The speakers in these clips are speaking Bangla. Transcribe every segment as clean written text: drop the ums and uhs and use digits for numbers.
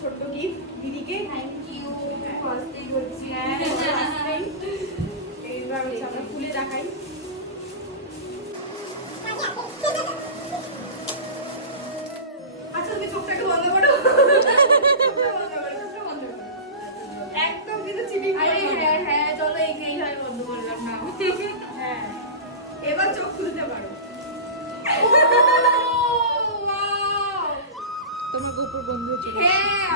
ছোট্ট গিফট দিদিকে। Thank you. ফার্স্টেই হচ্ছে এইবার হচ্ছে আমরা খুলে দেখাই। আচ্ছা তুমি চোখটা একটু বন্ধ করো। একদম কিন্তু চিনি। হ্যাঁ চলো এইভাবে বন্ধ করলাম না। হ্যাঁ এবার চোখ খুলতে পারো। তোমার গোপর বন্ধ হচ্ছে। হ্যাঁ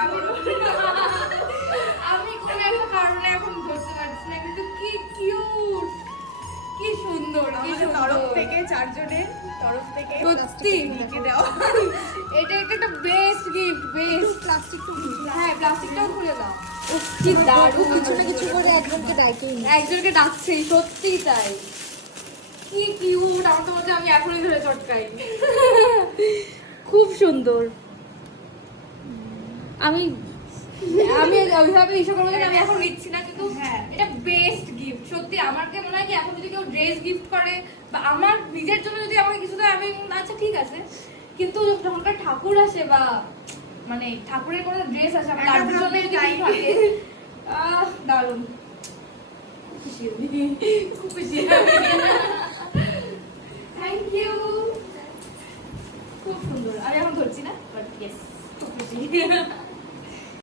আমি কোনো একটা কারণে এখন ধরতে পারছি না, কিন্তু কি কিউট, কি সুন্দর, কি আমাদের সুন্দর। তরফ থেকে চারজনের তরফ থেকে সত্যি দিদিকে দেওয়া। এটা একটা বেস্ট গিফট, বেস্ট। হ্যাঁ প্লাস্টিকটাও খুলে দাও। কি দারুণ, কিছু না কিছু করে একজনকে ডাকেই একজনকে ডাকছেই, সত্যি তাই। কি কিউট, আমার তো মনে হচ্ছে আমি এখনই ধরে চটকাই। খুব সুন্দর। আমি ওইভাবে ইস্যু করবো আমি এখন নিচ্ছি না, কিন্তু হ্যাঁ। এটা বেস্ট গিফট সত্যি। আমাকে মনে হয় কি এখন যদি কেউ ড্রেস গিফট করে বা আমার নিজের জন্য যদি আমাকে কিছু দেয় আমি আচ্ছা ঠিক আছে, কিন্তু যখনকার ঠাকুর আসে বা মানে ঠাকুরের কোনো ড্রেস আসে আমার তার জন্য যদি কিছু থাকে, দারুণ। খুব খুশি আমি, খুব খুশি আমি।